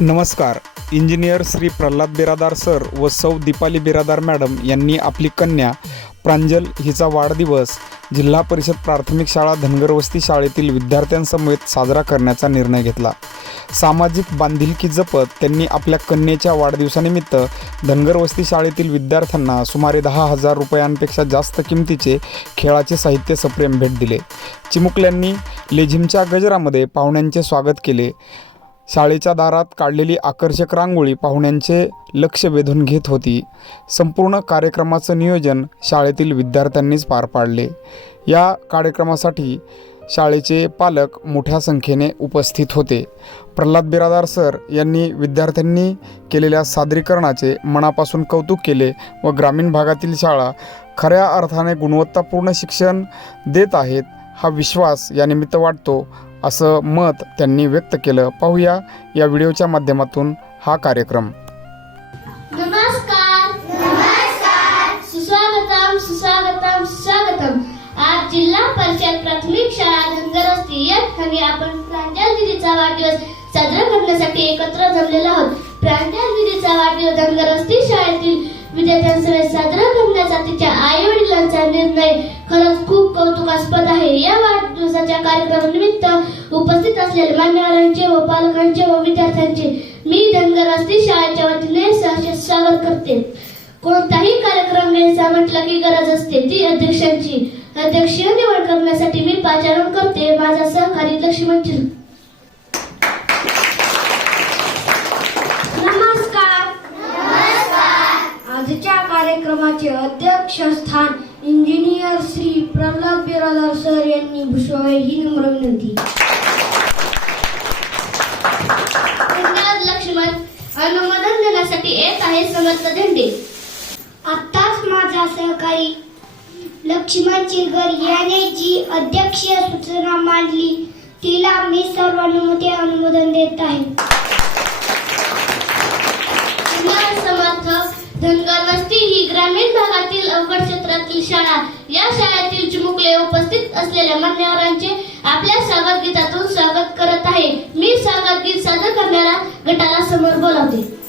नमस्कार. Engineer Shri Pralhad Biradar sir व सौ दीपाली बिरादार मॅडम यांनी आपली कन्या प्रांजल हिचा वाढदिवस जिल्हा परिषद प्राथमिक शाळा धनगरवस्ती शाळेतील विद्यार्थ्यांसमवेत साजरा करण्याचा निर्णय घेतला. सामाजिक बांधिलकी जपत त्यांनी आपल्या कन्येच्या वाढदिवसानिमित्त धनगरवस्ती शाळेतील विद्यार्थ्यांना सुमारे दहा हजार रुपयांपेक्षा जास्त किमतीचे खेळाचे साहित्य सप्रेम भेट दिले. चिमुकल्यांनी लेझिमच्या गजरामध्ये पाहुण्यांचे स्वागत केले. शाळेच्या दारात काढलेली आकर्षक रांगोळी पाहुण्यांचे लक्ष वेधून घेत होती. संपूर्ण कार्यक्रमाचं नियोजन शाळेतील विद्यार्थ्यांनीच पार पाडले. या कार्यक्रमासाठी शाळेचे पालक मोठ्या संख्येने उपस्थित होते. प्रल्हाद बिरादार सर यांनी विद्यार्थ्यांनी केलेल्या सादरीकरणाचे मनापासून कौतुक केले व ग्रामीण भागातील शाळा खऱ्या अर्थाने गुणवत्तापूर्ण शिक्षण देत आहेत हा विश्वास यानिमित्त वाटतो असं मत त्यांनी व्यक्त केलं. पाहूया या व्हिडिओच्या माध्यमातून हा कार्यक्रम. नमस्कार. नमस्कार. सुस्वागतम सुस्वागतम सुस्वागतम. आज जिल्हा परिषद प्राथमिक शाळा धनगर असती या आपण प्रांजल दिदीचा वाढदिवस साजरा करण्यासाठी एकत्र जमलेला आहोत. प्रांजल दिदीचा वाढदिवस धनगर शाळेतील विद्यार्थ्यांसमवेत साजरा करण्याचा तिच्या आई वडिलांचा निर्णय खरंच खूप कौतुकास्पद आहे. या वाढदिवसाच्या कार्यक्रमानिमित्त उपस्थित असलेल्या मान्यवरांचे व पालकांचे व विद्यार्थ्यांचे मी धनगर असती शाळेच्या वतीने सहर्ष स्वागत करते. कोणताही कार्यक्रम घ्यायचा म्हटलं की गरज असते. ती अध्यक्षांची अध्यक्षीय निवड करण्यासाठी मी पाचारण करते. माझा सहकारी लक्ष्मण चिर नमस्कार आजच्या कार्यक्रमाचे अध्यक्षस्थान इंजिनियर श्री प्रल्हाद बिरादार सर यांनी भूषवावे ही नम्र विनंती. धन्यवाद लक्ष्मण अनुमोदन देण्यासाठी येत आहे समर्थ झेंडे आत्ताच माझा सहकारी लक्ष्मण चिरगर याने जी अध्यक्षीय सूचना मांडली तिला मी सर्व अनुमती अनुमोदन देत आहे. समर्थ धनगर ही ग्रामीण भागातील अवघड क्षेत्रातील शाळा या शाळेतील चिमुकले उपस्थित असलेल्या मान्यवरांचे आपल्या स्वागत गीतातून स्वागत करत आहे. मी स्वागत गीत सादर करणाऱ्या गटाला समोर बोलावते.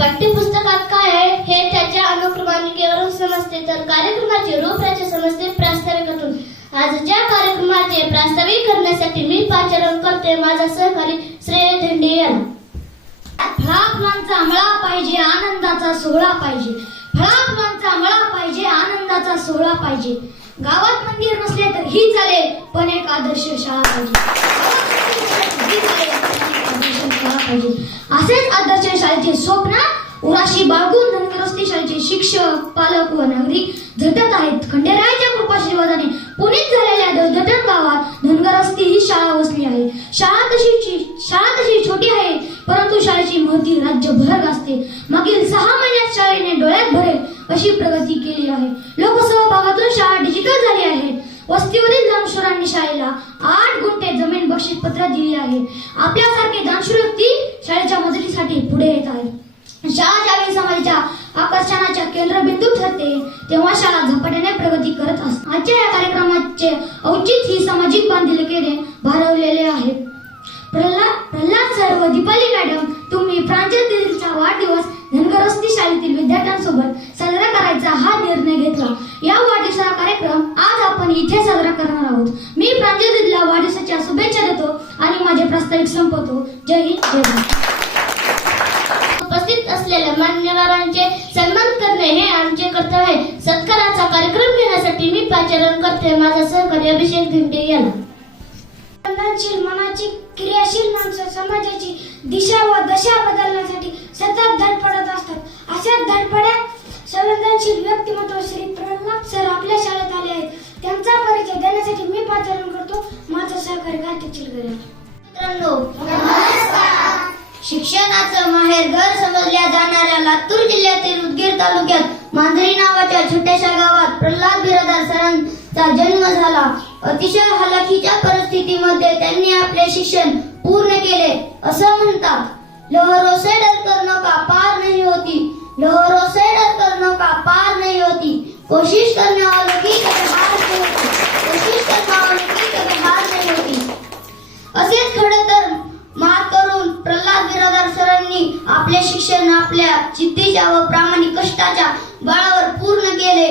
पाठ्यपुस्तकात काय आहे हे त्याच्या अनुक्रमानिकेवरून समजते. तर कार्यक्रमाचे रूपरेषा समजते प्रास्ताविकातून. आज ज्या कार्यक्रमाचे प्रास्ताविक करण्यासाठी मी पाचारण करते माझा सहकारी श्रेय धेंडे यांना फळाफुलांचा मळा पाहिजे आनंदाचा सोहळा पाहिजे. फळाफुलांचा मळा पाहिजे आनंदाचा सोहळा पाहिजे. गावात मंदिर नसले तर ही चालेल पण एक आदर्श शाळा पाहिजे. गावात पाहिजे असेच आदर्श शाळेचे स्वप्न उराशी बाळगून धनगरस्ती शाळेचे शिक्षक पालक व नागरिक झटत आहेत. खंडेरायाच्या कृपाशीर्वादाने पुनीत झालेल्या दळदटण गावात धनगरस्ती ही शाळा वसली आहे. शाळा तशी शाळा तशी छोटी आहे परंतु शाळेची महती राज्यभर गाजते. मागील सहा महिन्यात शाळेने डोळ्यात भरेल अशी प्रगती केली आहे. लोकसहभागातून शाळा डिजिटल झाली आहे. वस्तीवरील दानशुरांनी शाळेला आठ गुंठे जमीन बक्षीस पत्र दिली आहे. आपल्यासारखे दानशूर व्यक्ती शाळेच्या मजुरीसाठी पुढे येत आहेत. शाळा ज्यावेळी समाजाच्या आकर्षणाच्या केंद्रबिंदू ठरते तेव्हा शाळा झपाट्याने प्रगती करत असते. आजच्या या कार्यक्रमाचे औचित ही सामाजिक बांधिलकीने भारवलेले आहे. प्रल्हाद प्रल्हाद सर व दीपाली मॅडम तुम्ही प्रांजल वाढदिवस धनगरस्ती शाळेतील विद्यार्थ्यांसोबत साजरा करायचा हा निर्णय घेतला. या वाढदिवसाचा कार्यक्रम आज आपण इथे साजरा करणार आहोत. मी प्रांजल दिला वाढदिवसाच्या शुभेच्छा देतो आणि माझे प्रास्ताविक संपवतो. जय हिंद जय भारत. उपस्थित असलेल्या मान्यवरांचे सन्मान करणे हे आमचे कर्तव्य आहे. सत्काराचा कार्यक्रम घेण्यासाठी मी पाचारण करते. माझा सहकारी अभिषेक दिंडे मी करतो. माझा सहकार्य कार्तिक चिलगरे मित्रांनो शिक्षणाचं माहेर घर समजल्या जाणाऱ्या लातूर जिल्ह्यातील उदगीर तालुक्यात मांजरी नावाच्या छोट्याशा गावात प्रल्हाद बिरादार सरांचा जन्म झाला. अतिशय हलाखीच्या परिस्थितीमध्ये त्यांनी आपले शिक्षण पूर्ण केले. असं म्हणतात लहरों से डर पार नहीं होती. लहरों से डर कर पार नहीं होती. कोशिश करने वालों की जिद्दीच्या व प्रामाणिक कष्टाच्या बळावर पूर्ण केले.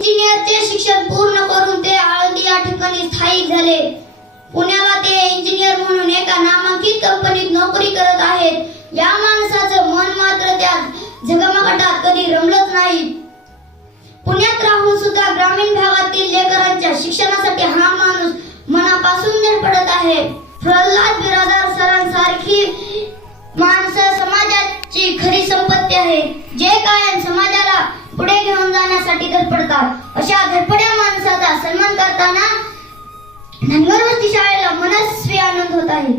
इंजिनियरचे शिक्षण पूर्ण करून ते आळंदी या ठिकाणी स्थायिक झाले. पुण्याला ते इंजिनियर म्हणून एका नामांकित कंपनीत नोकरी करत आहेत. या माणसाचं मन मात्र त्या झगमगाटात कधी रमलंच नाही. पुण्यात राहून सुद्धा ग्रामीण भागातील लेकरांच्या शिक्षणासाठी हा माणूस मनापासून धडपडत आहे. प्रल्हाद घेऊन धडपडतात अशा धडपड्या माणसाचा सन्मान करताना धनगरवस्ती शाळेला मनस्वी आनंद होत आहे.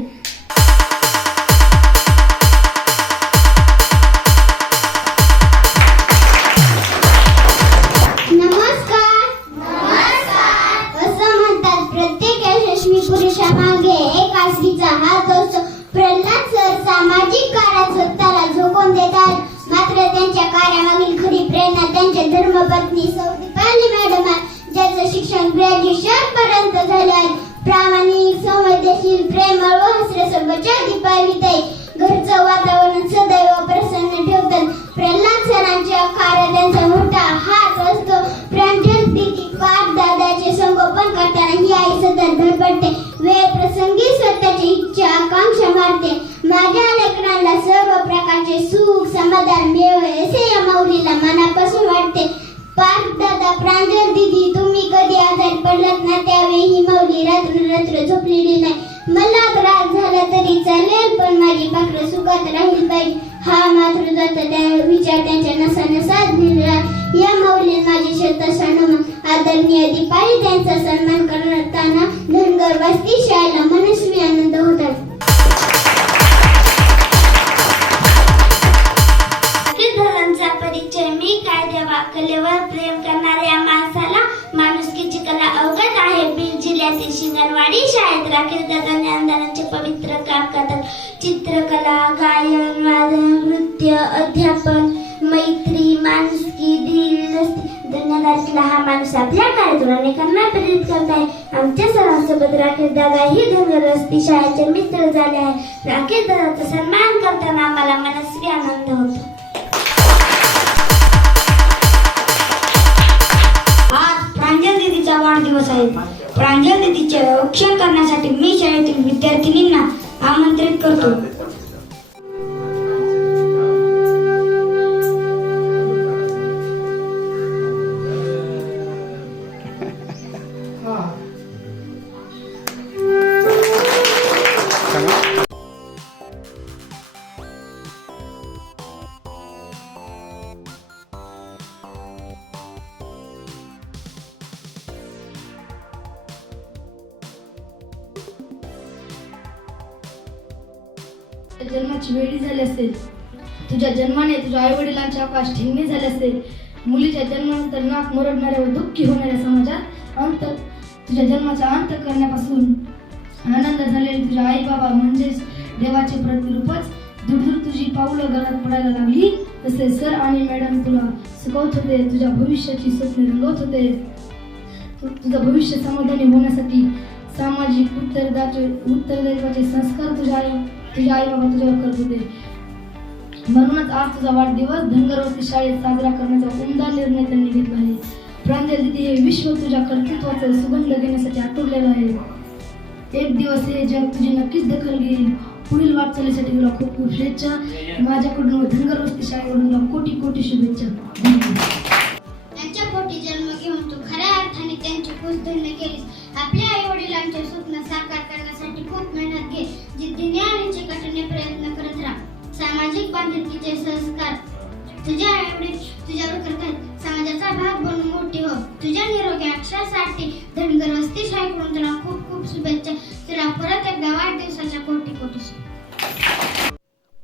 मात्र जाता त्या विचार त्यांच्या नसा नसात या माऊलीत माझी श्रद्धा सन्मान आदरणीय दीपाली त्यांचा सन्मान करताना धनगर वस्ती शाळेला मनस्वी आनंद होतात परिचय मी काय देवा कलेवर प्रेम करणाऱ्या माणसाला माणुसकीची कला अवगत आहे. बीड जिल्ह्यातील शिंगणवाडी शाळेत राखील दादा ज्ञानदानाचे पवित्र काम करतात चित्रकला गायन माणुसकी दिलदस्ती धन्यदारीतला हा माणूस आपल्या कार्यक्रमाने अनेकांना प्रेरित करत आहे आमच्या सरांसोबत राकेश दादा ही धनगर असती शाळेचे मित्र झाले आहे राकेश दादाचा सन्मान करताना आम्हाला मनस्वी आनंद होतो आज प्रांजल वाढदिवस आहे प्रांजल दीदीचे रक्षण करण्यासाठी मी शाळेतील विद्यार्थिनींना आमंत्रित करतो. जन्माची वेळी झाली असेल तुझ्या जन्माने तुझ्या आई वडिलांचे आकाश ठिंगणे झाले असेल मुलीच्या जन्मानंतर नाक मरडणाऱ्या व दुःखी होणाऱ्या समाजात अंत तुझ्या जन्माचा अंत करण्यापासून आनंद झालेले तुझ्या आई बाबा म्हणजेच देवाचे प्रतिरूपच दुरदूर तुझी पावलं घरात पडायला लागली. तसे सर आणि मॅडम तुला शिकवत होते तुझ्या भविष्याची स्वप्ने रंगवत होते. तु- तुझं भविष्य समाधानी होण्यासाठी सामाजिक उत्तरदायित्व उत्तरदायित्वाचे संस्कार तुझ्या आई तुझ्या आई बाबा तुझ्यावर करत होते म्हणूनच आज तुझा वाढदिवस धनगरवस्ती शाळेत साजरा करण्याचा उमदा निर्णय त्यांनी घेतला आहे. प्रांजल दिदी हे विश्व तुझ्या कर्तृत्वाचा सुगंध देण्यासाठी आतुरलेलं आहे. एक दिवस हे जग तुझी नक्कीच दखल घेईल. पुढील वाटचालीसाठी तुला खूप खूप शुभेच्छा. माझ्याकडून व धनगरवस्ती शाळेकडून तुला कोटी कोटी शुभेच्छा. त्यांच्या पोटी जन्म घेऊन तू खऱ्या अर्थाने त्यांची धन्य केली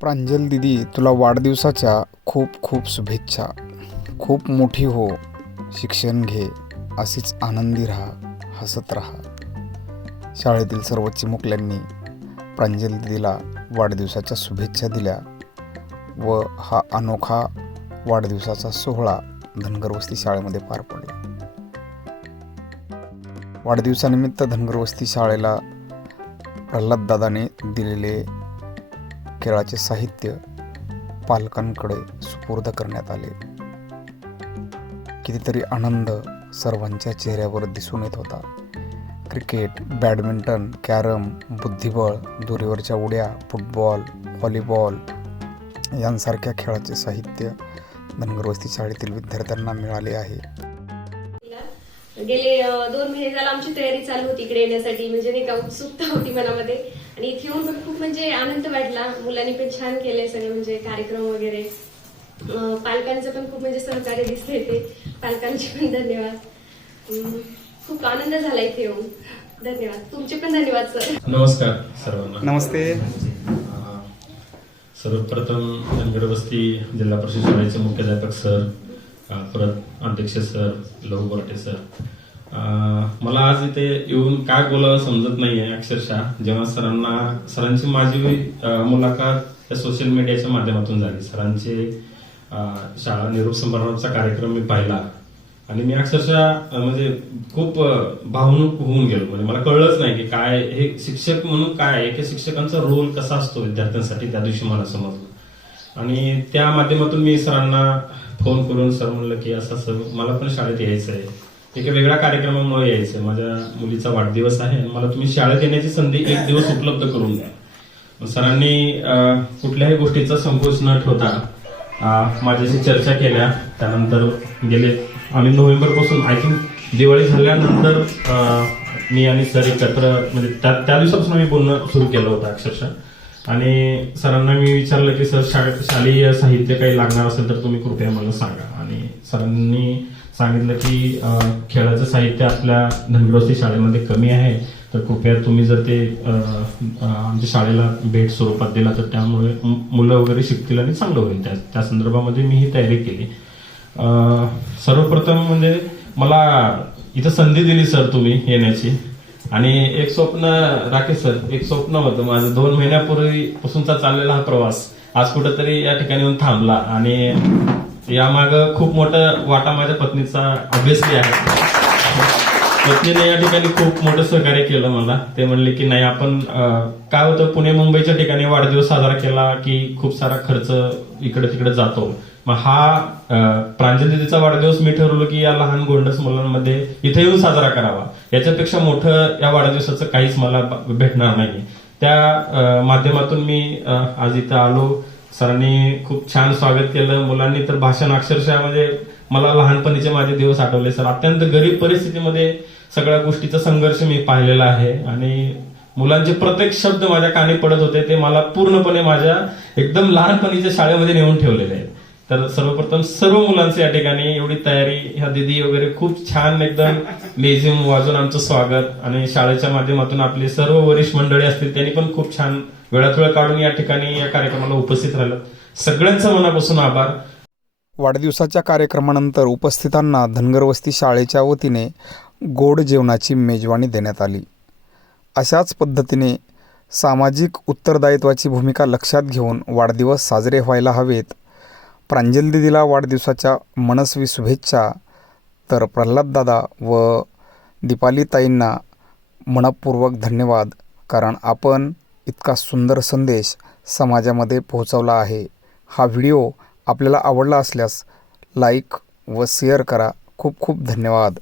प्रांजल दिदी तुला वाढदिवसाच्या खूप खूप शुभेच्छा. खूप मोठी हो. शिक्षण घे. अशीच आनंदी राहा. हसत राहा. शाळेतील सर्व चिमुकल्यांनी प्रांजल दिदीला वाढदिवसाच्या शुभेच्छा दिल्या व हा अनोखा वाढदिवसाचा सोहळा धनगरवस्ती शाळेमध्ये पार पडला. वाढदिवसानिमित्त धनगरवस्ती शाळेला प्रल्हाददादाने दिलेले खेळाचे साहित्य पालकांकडे सुपूर्द करण्यात आले. कितीतरी आनंद सर्वांच्या चेहऱ्यावर दिसून येत होता. क्रिकेट बॅडमिंटन कॅरम बुद्धिबळ दोरीवरच्या उड्या फुटबॉल व्हॉलीबॉल यांसारख्या खेळाचे साहित्य धनगरवस्ती शाळेतील विद्यार्थ्यांना मिळाले आहे. गेले दोन महिने झाला आमची तयारी चालू होती इकडे येण्यासाठी. म्हणजे नाही का उत्सुकता होती मनामध्ये. आणि इथे येऊन पण खूप म्हणजे आनंद वाटला. मुलांनी पण छान केले सगळे म्हणजे कार्यक्रम वगैरे. पालकांचं पण खूप म्हणजे सहकार्य दिसतंय ते पालकांचे पण धन्यवाद. खूप आनंद झाला इथे येऊन. धन्यवाद. तुमचे पण धन्यवाद सर. नमस्कार सर्वांना. नमस्ते. सर्वप्रथम धनगर वस्ती जिल्हा परिषद शाळेचे मुख्याध्यापक सर परत अध्यक्ष सर लहू बोराटे सर मला आज इथे येऊन काय बोलावं समजत नाहीये अक्षरशः. जेव्हा सरांना सरांची माझी मुलाखत सोशल मीडियाच्या माध्यमातून झाली. सरांचे शाळा निरोप समारंभाचा कार्यक्रम मी पाहिला. आणि मी अक्षरशः म्हणजे खूप भावनुक होऊन गेलो. म्हणजे मला कळलंच नाही की काय हे शिक्षक म्हणून काय आहे? की शिक्षकांचा रोल कसा असतो विद्यार्थ्यांसाठी त्या दिवशी मला समजलं आणि त्या माध्यमातून मी सरांना फोन करून सर म्हणलं की असं असं मला पण शाळेत यायचं आहे एका वेगळ्या कार्यक्रमामुळे यायचं. माझ्या मुलीचा वाढदिवस आहे मला तुम्ही शाळेत येण्याची संधी एक दिवस उपलब्ध करून द्या. सरांनी कुठल्याही गोष्टीचा संकोच न ठेवता माझ्याशी चर्चा केल्या. त्यानंतर गेले आम्ही नोव्हेंबरपासून आय थिंक दिवाळी झाल्यानंतर मी आणि सर एकत्र म्हणजे त्या त्या दिवसापासून आम्ही बोलणं सुरू केलं होतं अक्षरशः. आणि सरांना मी विचारलं की सर शा- शालेय साहित्य काही लागणार असेल तर तुम्ही कृपया मला सांगा. आणि सरांनी सांगितलं की खेळाचं साहित्य आपल्या धनगरवस्ती शाळेमध्ये कमी आहे. तर कृपया तुम्ही जर ते आमच्या शाळेला भेट स्वरूपात दिला तर त्यामुळे मुलं वगैरे शिकतील आणि चांगलं होईल. त्या त्या संदर्भामध्ये मी ही तयारी केली. सर्वप्रथम म्हणजे मला इथं संधी दिली सर तुम्ही येण्याची. आणि एक स्वप्न राकेश सर एक स्वप्न होतं माझं. दोन महिन्यापूर्वी पासूनचा चाललेला हा प्रवास आज कुठंतरी या ठिकाणी येऊन थांबला. आणि यामाग खूप मोठा वाटा माझ्या पत्नीचा ऑब्विसली आहे. पत्नीने या ठिकाणी खूप मोठं सहकार्य केलं मला. ते म्हणले की नाही आपण काय होतं पुणे मुंबईच्या ठिकाणी वाढदिवस साजरा केला की खूप सारा खर्च इकडे तिकडे जातो. मग हा अं, वाढदिवस मी ठरवलं की या लहान गोंडस मुलांमध्ये इथे येऊन साजरा करावा. याच्यापेक्षा मोठं या वाढदिवसाचं काहीच मला भेटणार नाही त्या माध्यमातून मी आज इथं आलो. सरांनी खूप छान स्वागत केलं. मुलांनी तर भाषण अक्षरशः म्हणजे मला लहानपणीचे माझे दिवस आठवले. सर अत्यंत गरीब परिस्थितीमध्ये सगळ्या गोष्टीचा संघर्ष मी पाहिलेला आहे आणि मुलांचे प्रत्येक शब्द माझ्या कानी पडत होते. ते मला पूर्णपणे माझ्या एकदम लहानपणीच्या शाळेमध्ये नेऊन ठेवलेले आहेत. तर सर्वप्रथम सर्व मुलांचे या ठिकाणी एवढी तयारी ह्या दिदी वगैरे खूप छान एकदम लेझिम वाजून आमचं स्वागत आणि शाळेच्या माध्यमातून आपले सर्व वरिष्ठ मंडळी असतील त्यांनी पण खूप छान वेळात वेळ काढून या ठिकाणी या कार्यक्रमाला उपस्थित राहिलं. सगळ्यांचा मनापासून आभार. वाढदिवसाच्या कार्यक्रमानंतर उपस्थितांना धनगरवस्ती शाळेच्या वतीने गोड जेवणाची मेजवानी देण्यात आली. अशाच पद्धतीने सामाजिक उत्तरदायित्वाची भूमिका लक्षात घेऊन वाढदिवस साजरे व्हायला हवेत. प्रांजल दिदीला वाढदिवसाच्या मनस्वी शुभेच्छा. तर प्रल्हाददादा व दीपालीताईंना मनपूर्वक धन्यवाद. कारण आपण इतका सुंदर संदेश समाजामध्ये पोहोचवला आहे. हा व्हिडिओ आपल्याला आवडला असल्यास लाईक व शेअर करा. खूप खूप धन्यवाद.